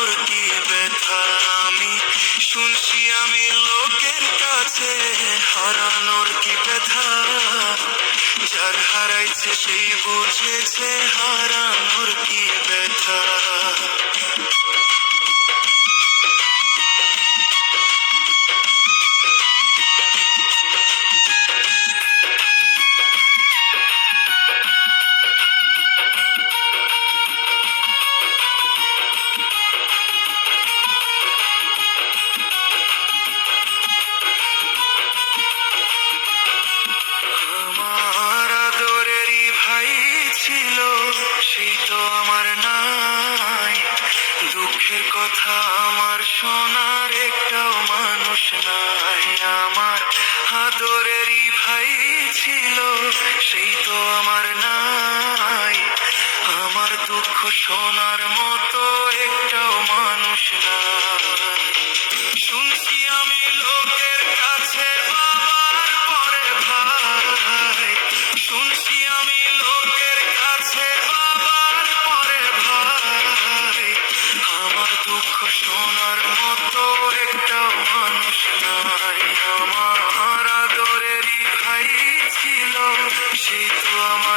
হারানোর কি ব্যথা আমি শুনছি আমি লোকের কাছে। হারানোর কি ব্যথা, যার হারাইছে সেই বুঝেছে হারানোর কি ব্যথা। আমার আদরেরই ভাই ছিল, সেই তো আমার নাই। দুঃখের কথা আমার শোনার একটাও মানুষ নাই। আমার আদরেরই ভাই ছিল, সেই তো আমার নাই। আমার দুঃখ শোনার মতো একটাও মানুষ নাই। শুনছি আমি লোকের কাছে বাবার পরে ভাই। শুনছি আমি লোকের কাছে বাবার পরে ভাই। আমার দুঃখ শোনার মতো একটাও মানুষ নাই। আমার আদরেরই ভাই ছিল, সেই তো আমার